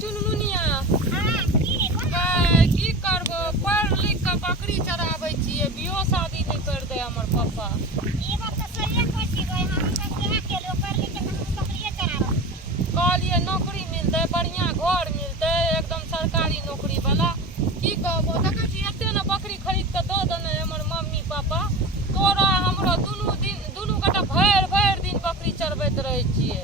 चुनमुनिया की करबो पढ़ लिख के बकरी चराबै छियै बियो शादी नहीं कर दे हमर पापा कहलिए नौकरी मिलते बढ़िया घर मिलते एकदम सरकारी नौकरी वाला की कहबो देखे छी एते न बकरी खरीद के दऽ देने हमर मम्मी पापा तोरा हमरो दुनू गोटा भरि दिन बकरी चरबैत रहै छियै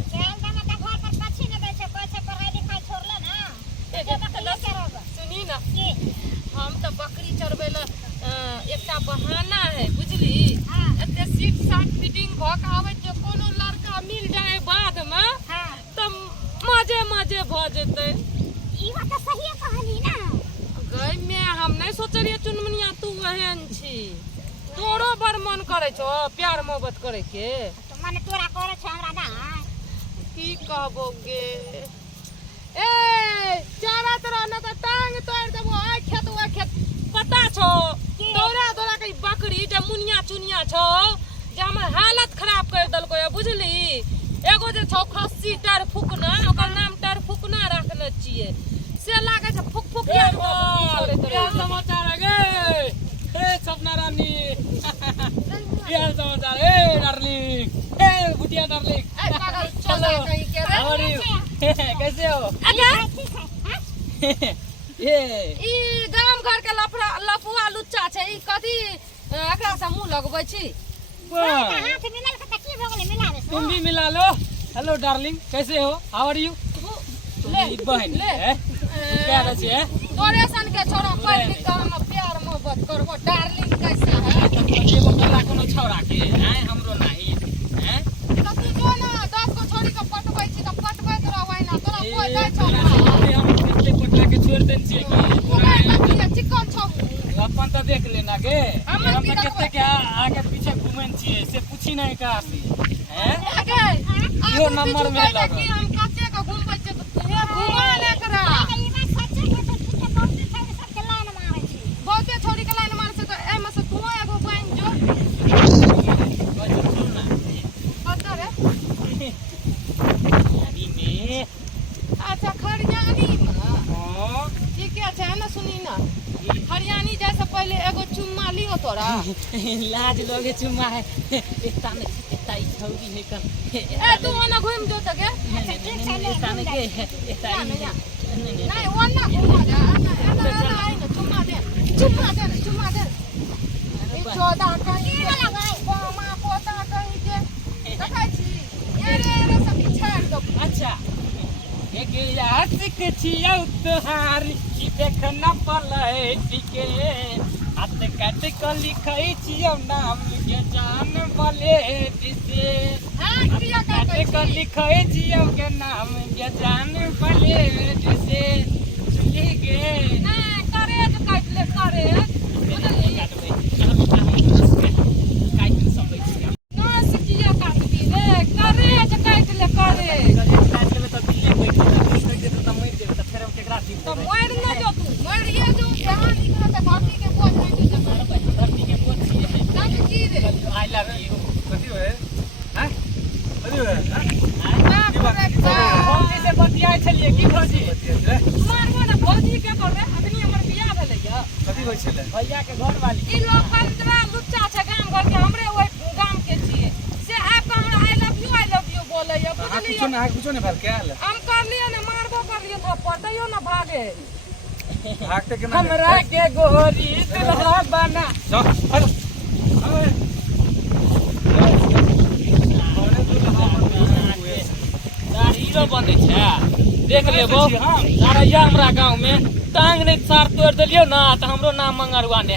सुनी ना हम तो बकरी चरबै ला एकटा बहाना है बुझली एते सीट साट फिटिंग भ के आबै जे कोनो लड़का मिल जाए बाद में त मजे मजे भ जेतै ई बात त सही कहली ना गई में हम नहीं सोचलिए चुनमुनिया तू एहन छी तोरो बड़ मन करे छो प्यार मोहब्बत करे के तो माने तोरा करे छ हमरा ना की कहबो गे ए चारा तरह न त टांग तोड़ देबो आ खेत पता छो दौड़ा के बकरी जे मुनिया चुनिया छो जे हमर हालत खराब कर दलको है बुझली एगो जे छो खस्सी टार फुकना ओकर नाम टार फुकना रखने छिए से लागे छ फुक फुक के समाचार है गे हे सपना रानी क्या समाचार ए डार्लिंग ए बुटिया डार्लिंग ए पागल चलो कहीं के रे और कैसे हो ये ई गाम घर के लफुआ लुच्चा छै ई कथी एकरा से मुंह लगबै छी हाथ मिलाल के की भगले मिला दे तुम भी मिला लो हेलो डार्लिंग कैसे हो हाउ आर यू ले बहन ले क्या बची है तोरे सन के छोरा पढ़ लिख के हम प्यार मोहब्बत करबो डार्लिंग कैसे है एगो कला कोनो छौरा के हैं हमरो नाही हैं कथी जो ना 10 को छोरी के पटबै छी त पटबैत रहबै ना तोरा कोई जाय छौ हम कितने पटला के छोड़ देन छिए कि चिकन छौ अपन तो देख लेना के हम हम की कितने के आगे पीछे घूमन छिए से पूछी नहीं का सी हैं आगे यो नंबर में लगा कि हम कच्चे के घूमबै छी त तू घुमा ले करा ई बात सच्चे के तो ठीक बहुत सारे सब के लाइन मारे छी बहुते छोरी के लाइन मार से त ए में से तू एगो बन जो पता रे यानी में अच्छा खरियानी में हां ठीक है ना सुनी ना हरियाणी जैसे पहले एगो चुम्मा लियो तोरा लाज लोगे चुम्मा है इतना में इतना ही छौरी है कर ए तू ओना घूम जो त के इतना में के इतना नहीं ओना घूम जा ना आई ना चुम्मा दे ई चोदा कहीं वाला भाई मां पोता कहीं के देखै छी एरे सब छाड़ दो अच्छा एक याद के छियौ तोहारी की देखना पलै टिके हाथ काट के लिखै छियौ नाम के जान बोले दिसे हां क्रिया काट के लिखै छियौ के नाम के जान बोले दिसे चली गे ना करे तो काट ले करे बुझली काट समझ छियै ना सिकिया काट दी रे करे तो काट ले करे काट ले तो दिले बैठ के तो मर जेबे तो फेर हम केकरा दी तो मर न जो तू मरिए जो ध्यान इकरा पे धरती के बोझ नहीं तो धरती के बोझ छियै नाम की रे आई लव यू कथि होय हैं कथि होय ना करेक्ट भौजी से बतियाइ छलिए की भौजी मारबो ना भौजी के कर रे अखनी हमर बियाह भेलै य कथि होय छले भैया के घर वाली ई लोग पंद्रह लुच्चा छै गाम घर के हमरे ओइ गाम के छिए से आप हमरा आई लव यू बोले य बुझलिए कुछो ने भाल के आल हम कर लिए ना मारबो कर लिए तो पटइयो ना भागे भागते के हमरा के गोरी दुल्हा बना चल हीरो बने छै देख लेबो सारा या हमरा गांव में टांग ने सार तोड़ देलियो ना त हमरो नाम मंगरवा ने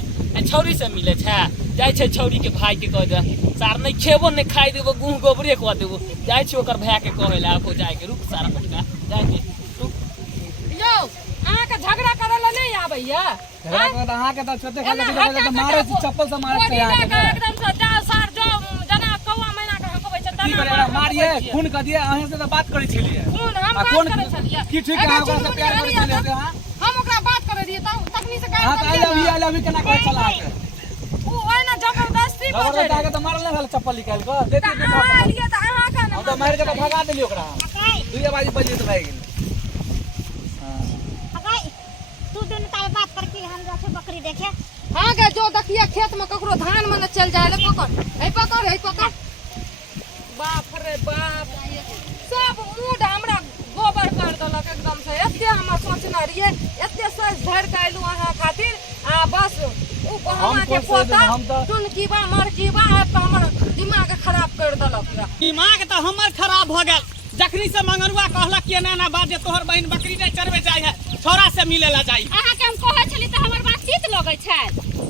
छौरी से मिले छै जाय छै छौरी के भाई के कह दे सार नहीं खेबो नहीं खाई देबो गुह गोबरे कह देबो जाय छै ओकर भाई के कहे ला आखो जाय के रुक सारा पटका जाय के यो अहाँ के झगड़ा करे ला नहीं आबैया अहाँ के त छोटे खाले के मारे चप्पल से मारे के एकदम से जा सार जो जना कौवा मैना के हकबै छै तना मारिए खून क दिए अहाँ से तो बात करै छलिए खून हम बात करे छलिए की ठीक है अहाँ से प्यार करै छलिए हां हम ओकरा बात करे दिए त तखनी से गाय हां आई लव यू केना कहै छला के ओ ओइ ना जबरदस्ती बजे के त मारले वाला चप्पल निकाल के देती लिए त अहाँ का हम तो मार के भगा देली ओकरा दुइया बाजी बजे त भाग गेल बेटी हम जा छे बकरी देखे। हाँ गे जो देखिए खेत में ककरो धान में न चल जाए ले पकड़ बाप रे बाप सब मूड हमरा गोबर कर देलक एकदम से। एते हम सोचना रहिए एते सोच धर के अइलू अहाँ खातिर आ बस ऊ बहमा के पोता टुनकीबा मरकीबा तो हमर दिमाग खराब कर देलक पूरा। दिमाग तो हमर खराब हो गया जखनी से मंगरुआ कहलक कि ना बात जे तोहर बहन बकरी नहीं चरवे जाय है छोरा से मिले ला जाई। अहाँ के हम कहै छली त हमर बात तीत लगै छै।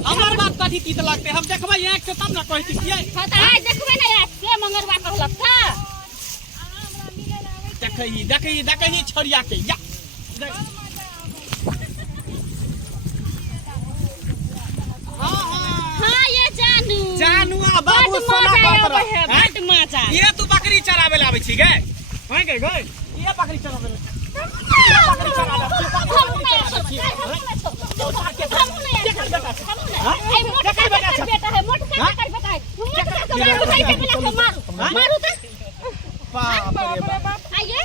हमर बात कथी तीत लगते हम देखबै आंख से तब ना कहती छियै। हां त आज देखबै नै आज से मंगरुआ कहलक त देखही छोरिया के या हां ये जानू आ बाबू सोना कहत रह बड मजा ये तू बकरी चरावे ला आबै छी गे होय गे ये बकरी चरावे ला बकरी चरावे बेटा है मोट कर बेटा है मारू त बाप रे बाप। आइए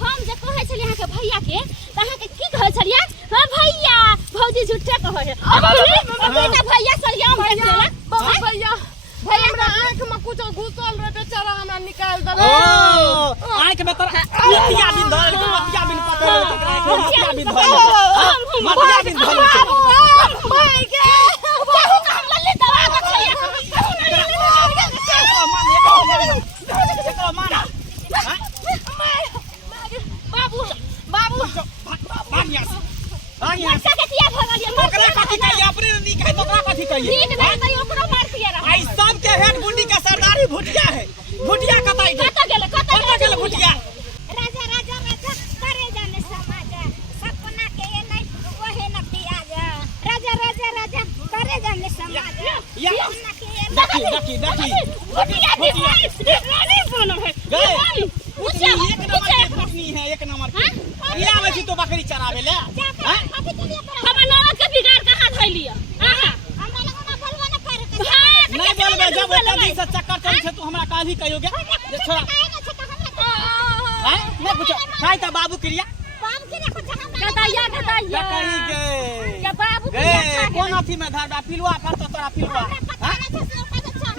हम जे कहै छली अहाँ के भैया के त अहाँ के की कहै छलियै? हां भैया भौजी झूठे कहै है। अपने भैया सरियाम देख लेला भैया हमरा आँख में कुछ घुसल रहे बेचारा हमरा निकाल देलक। ओ आँख में तोरा मतिया बिन धरल मतिया बिन पकड़ मतिया बिन धरल भाई के बहुत हम लल्ले दवा के बाबू मरका के किया भगलिए ओकरा कथी कहिए अपने नी कहि तोकरा कथी कहिए नींद में तो ओकरो मार दिया रहा। आई सब के हेड गुंडी का सरदारी भुटिया है भुटिया कतई गेल भुटिया। राजा करे जाने समाज सपना के ये नहीं वहे न पिया जा। राजा करे जाने समाज सपना के ये देखी रानी बनल है गए पूछी एक नंबर के भुटनी है एक नंबर की ये आवे छी तो बकरी चरावे ले हैं हम नौत के बिगाड़ कहां धइलिया। हां हमरा लोग ना बोलबो ना करे नहीं बोलबे जब कभी से चक्कर चल छै तू हमरा काहे कहियोगे जे छोरा हैं नहीं पूछो खाई त बाबू क्रिया काम के देखो गदाइया कहीं गे या बाबू गे कौन अथी में धरबा पिलुआ पर तो तोरा पिलुआ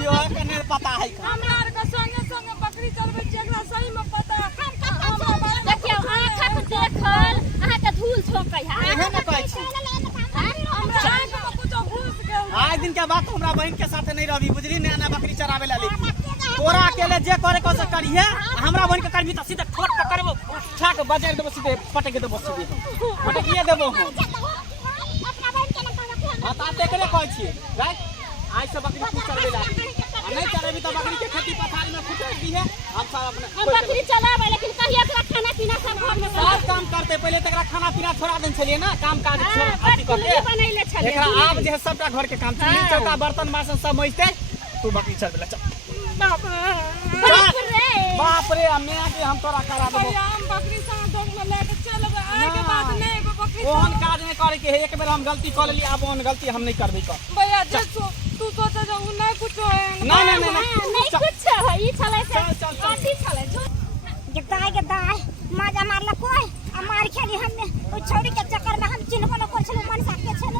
यो कने पता है हमरा आर के संगे बकरी चरबै छी एकरा सही में पता। देखियो आँख देखल अहाँ के धूल छोकै है एहे न कहै छी हमरा आँख में कुछ घुस गेल। आज दिन के बाद हमरा बहन के साथ नहीं रहबी बुझली ने ना बकरी चरावे ला ले तोरा अकेले जे करे को से करिए हमरा बहन के करबी त सीधे ठोक के करबो ठाक बजाय देबो सीधे पटक देबो सीधे पटकिए देबो अपना बहन के ना हां ता देखले कहै छी राइट आज से बकरी चरावे ला नहीं चराबी त बकरी के खेती पथारी में फुटै दी है हम सब अपने हम बकरी चलावे लेकिन कहिया एकरा खाना पीना सब घर में सब काम करते पहले तकरा खाना पीना छोड़ा देन छलिए ना काम काज छोड़ अथी करते बनैले छले एकरा आब जे सबटा घर के काम चुल्ही चौका बर्तन बासन सब मजते तू बकरी चरबे ला चल बाप रे मैं के हम तोरा करा देबो भैया हम बकरी संग दोग में लेके चलबै आइ के बात नहीं बकरी ओहन काज नहीं करे के है एक बेर हम गलती कर लेली आब ओहन गलती हम नहीं करबै कर भैया जे तू सोचे जे उ नहीं कुछ है नहीं कुछ है ई छले से चल अथी छले गदाय माजा मारला कोई आ मार खेली हमने ओ छोरी के चक्कर में हम चिन्हबो न कर छलो मन साथे छलो